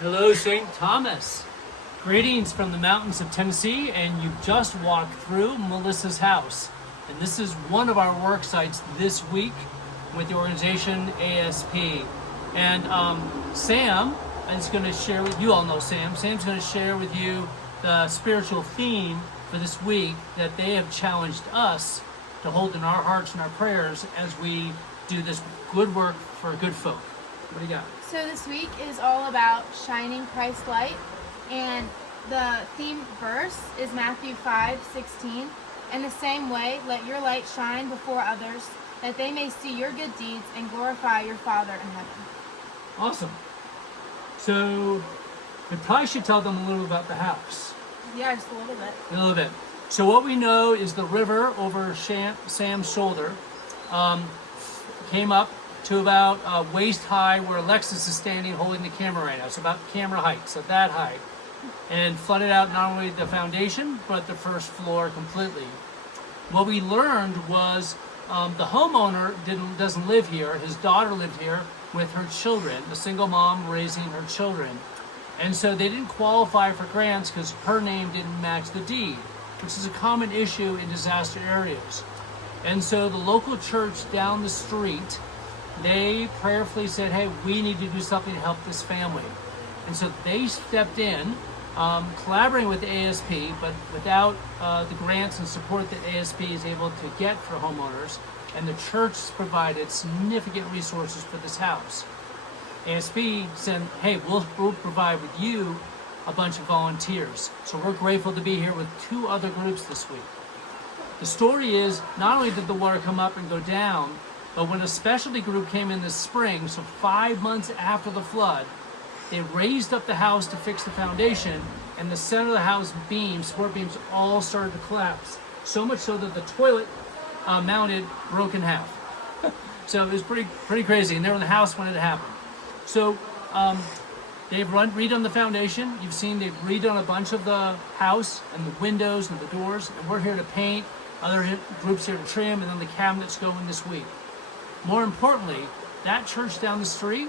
Hello, St. Thomas. Greetings from the mountains of Tennessee, and you've just walked through Melissa's house. And this is one of our work sites this week with the organization ASP. And Sam is going to share with you, all know Sam. Sam's going to share with you the spiritual theme for this week that they have challenged us to hold in our hearts and our prayers as we do this good work for good folk. What do you got? So this week is all about shining Christ's light, and the theme verse is Matthew 5:16. In the same way, let your light shine before others, that they may see your good deeds and glorify your Father in heaven. Awesome. So we probably should tell them a little about the house. Yeah, just a little bit. A little bit. So what we know is the river over Sam's shoulder came up to about waist high where Alexis is standing holding the camera right now. So about camera height, so that height. And flooded out not only the foundation, but the first floor completely. What we learned was the homeowner doesn't live here. His daughter lived here with her children, a single mom raising her children. And so they didn't qualify for grants because her name didn't match the deed, which is a common issue in disaster areas. And so the local church down the street, they prayerfully said, hey, we need to do something to help this family. And so they stepped in, collaborating with the ASP, but without the grants and support that ASP is able to get for homeowners, and the church provided significant resources for this house. ASP said, hey, we'll provide with you a bunch of volunteers. So we're grateful to be here with 2 other groups this week. The story is, not only did the water come up and go down, but when a specialty group came in this spring, so 5 months after the flood, they raised up the house to fix the foundation, and the center of the house beams, support beams, all started to collapse. So much so that the toilet mounted broke in half. So it was pretty crazy, and they were in the house when it happened. So they've redone the foundation. You've seen they've redone a bunch of the house and the windows and the doors, and we're here to paint, other groups here to trim, and then the cabinets go in this week. More importantly, that church down the street,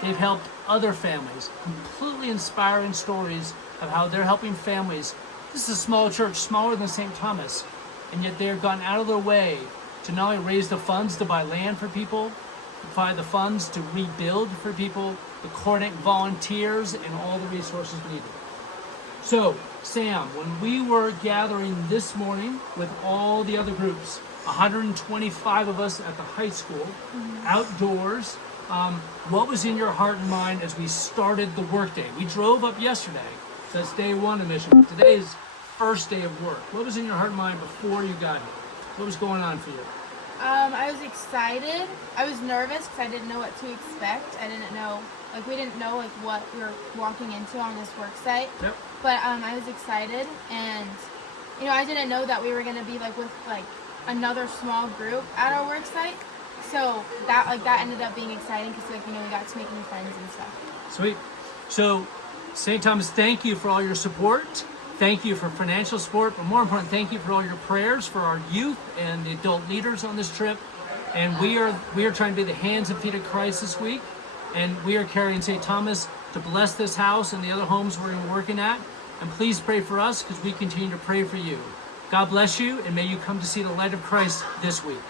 they've helped other families, completely inspiring stories of how they're helping families. This is a small church, smaller than St. Thomas, and yet they've gone out of their way to not only raise the funds to buy land for people, to provide the funds to rebuild for people, to coordinate volunteers and all the resources needed. So, Sam, when we were gathering this morning with all the other groups, 125 of us at the high school, outdoors, what was in your heart and mind as we started the workday? We drove up yesterday, so that's day 1 of mission. Today is first day of work. What was in your heart and mind before you got here? What was going on for you? I was excited. I was nervous because I didn't know what to expect. I didn't know, we didn't know what we were walking into on this work site. Yep. But I was excited, and I didn't know that we were going to be with another small group at our work site. So that ended up being exciting because we got to make new friends and stuff. Sweet. So St. Thomas, thank you for all your support. Thank you for financial support, but more important, thank you for all your prayers for our youth and the adult leaders on this trip. And we are trying to be the hands and feet of Christ this week, and we are carrying St. Thomas to bless this house and the other homes we're working at. And please pray for us because we continue to pray for you. God bless you, and may you come to see the light of Christ this week.